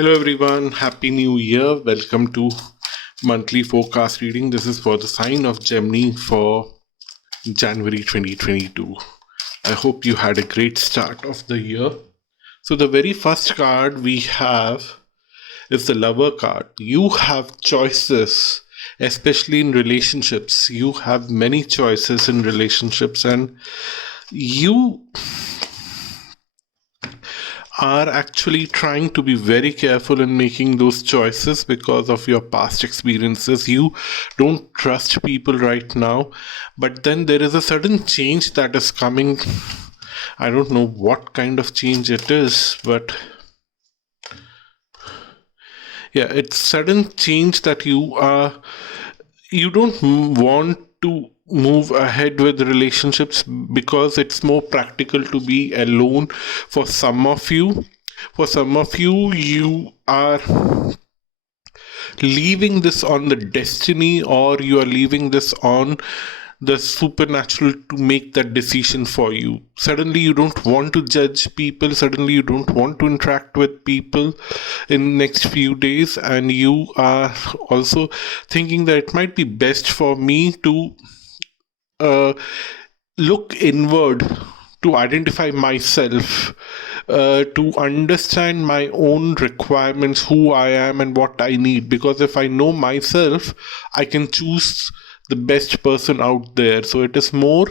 Hello everyone, Happy New Year. Welcome to monthly forecast reading. This is for the sign of Gemini for January 2022. I hope you had a great start of the year. So the very first card we have is the Lover card. You have choices, especially in relationships. You have many choices in relationships, and you are actually trying to be very careful in making those choices because of your past experiences. You don't trust people right now, but then there is a sudden change that is coming. I don't know what kind of change it is, but yeah, it's sudden change that you don't want to move ahead with relationships because it's more practical to be alone. For some of you, you are leaving this on the destiny, or you are leaving this on the supernatural to make that decision for you. Suddenly you don't want to judge people, suddenly you don't want to interact with people in next few days, and you are also thinking that it might be best for me to look inward, to identify myself, to understand my own requirements, who I am and what I need. Because if I know myself, I can choose the best person out there. So it is more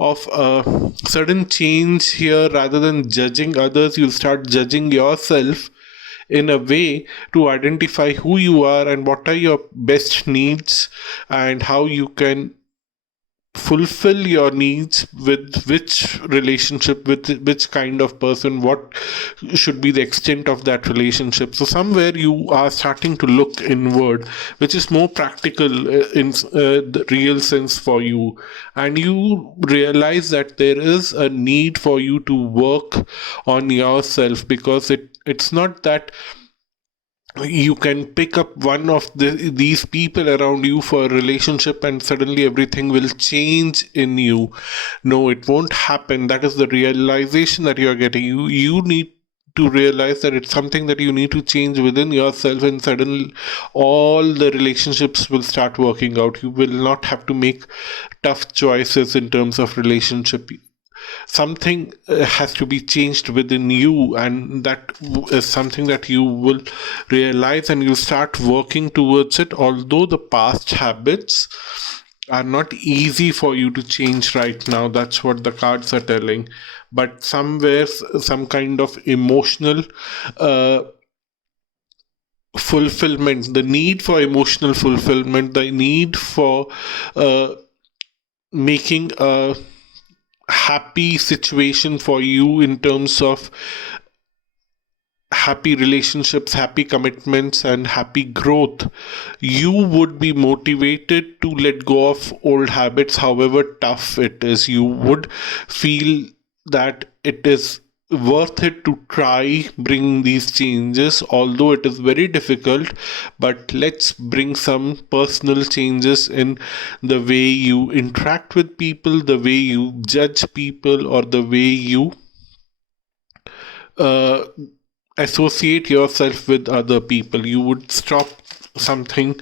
of a sudden change here. Rather than judging others, you'll start judging yourself in a way to identify who you are and what are your best needs, and how you can fulfill your needs with which relationship, with which kind of person, what should be the extent of that relationship. So somewhere you are starting to look inward, which is more practical in the real sense for you, and you realize that there is a need for you to work on yourself, because it's not that you can pick up one of these people around you for a relationship and suddenly everything will change in you. No, it won't happen. That is the realization that you're getting. You need to realize that it's something that you need to change within yourself, and suddenly all the relationships will start working out. You will not have to make tough choices in terms of relationship. Something has to be changed within you, and that is something that you will realize, and you start working towards it. Although the past habits are not easy for you to change right now, that's what the cards are telling, but somewhere some kind of emotional fulfillment, the need for emotional fulfillment, the need for making a happy situation for you in terms of happy relationships, happy commitments, and happy growth. You would be motivated to let go of old habits, however tough it is. You would feel that it is worth it to try bringing these changes, although it is very difficult. But let's bring some personal changes in the way you interact with people, the way you judge people, or the way you uh, associate yourself with other people. You would stop something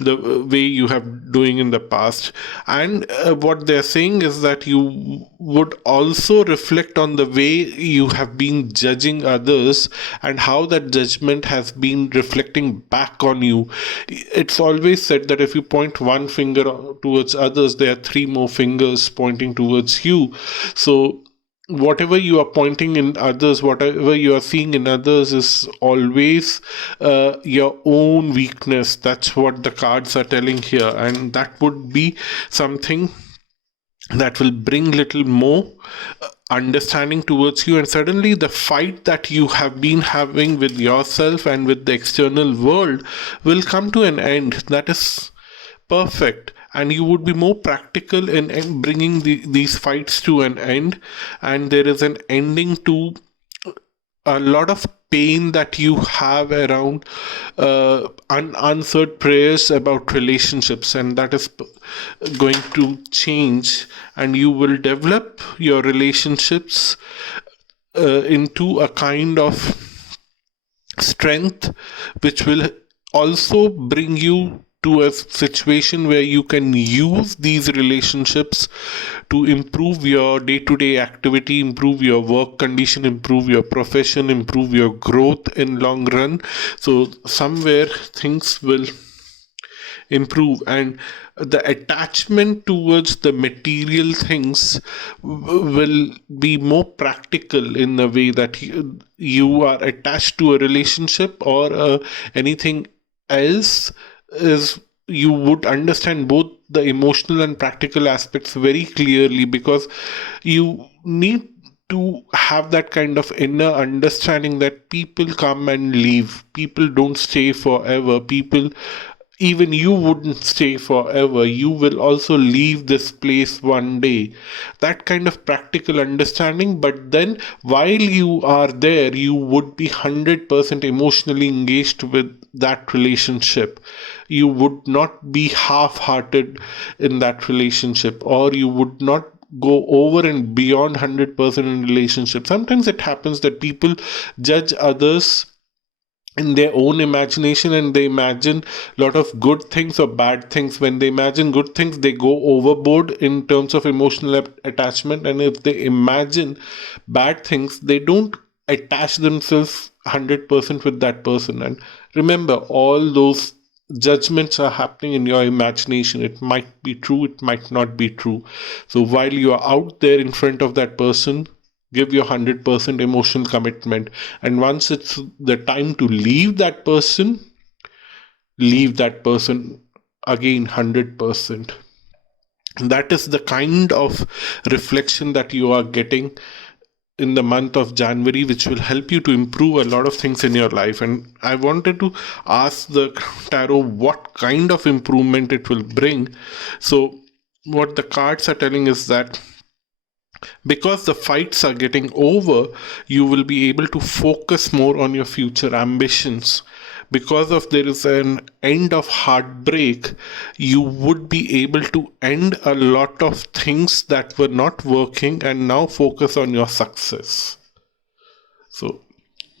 the way you have doing in the past, and what they're saying is that you would also reflect on the way you have been judging others and how that judgment has been reflecting back on you. It's always said that if you point one finger towards others, there are three more fingers pointing towards you. So whatever you are pointing in others, whatever you are seeing in others, is always your own weakness. That's what the cards are telling here, and that would be something that will bring little more understanding towards you, and suddenly the fight that you have been having with yourself and with the external world will come to an end. That is perfect, and you would be more practical in bringing these fights to an end, and there is an ending to a lot of pain that you have around unanswered prayers about relationships, and that is going to change, and you will develop your relationships into a kind of strength, which will also bring you to a situation where you can use these relationships to improve your day-to-day activity, improve your work condition, improve your profession, improve your growth in long run. So somewhere things will improve, and the attachment towards the material things will be more practical in a way that you are attached to a relationship or anything else is you would understand both the emotional and practical aspects very clearly, because you need to have that kind of inner understanding that people come and leave, people don't stay forever, people, even you wouldn't stay forever, you will also leave this place one day. That kind of practical understanding, but then while you are there, you would be 100% emotionally engaged with that relationship. You would not be half hearted in that relationship, or you would not go over and beyond 100% in relationship. Sometimes it happens that people judge others in their own imagination, and they imagine a lot of good things or bad things. When they imagine good things, they go overboard in terms of emotional attachment, and if they imagine bad things, they don't attach themselves 100% with that person. And remember, all those judgments are happening in your imagination. It might be true, it might not be true. So while you are out there in front of that person, give your 100% emotional commitment, and once it's the time to leave that person again 100%. That is the kind of reflection that you are getting in the month of January, which will help you to improve a lot of things in your life. And I wanted to ask the tarot what kind of improvement it will bring. So what the cards are telling is that because the fights are getting over, you will be able to focus more on your future ambitions. Because of there is an end of heartbreak, you would be able to end a lot of things that were not working and now focus on your success. So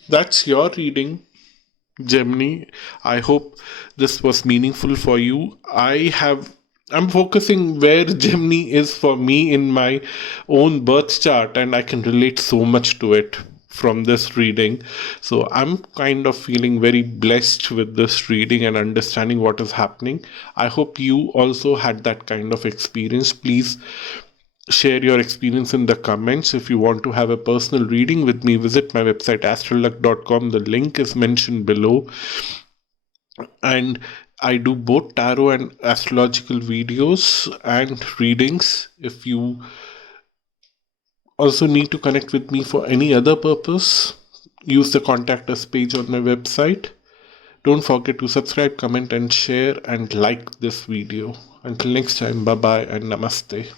that's your reading, Gemini. I hope this was meaningful for you. I'm focusing where Gemini is for me in my own birth chart, and I can relate so much to it from this reading. So I'm kind of feeling very blessed with this reading and understanding what is happening. I hope you also had that kind of experience. Please share your experience in the comments. If you want to have a personal reading with me, visit my website astralluck.com. The link is mentioned below. And I do both tarot and astrological videos and readings. If you also need to connect with me for any other purpose, use the contact us page on my website. Don't forget to subscribe, comment, and share, and like this video. Until next time, bye bye and namaste.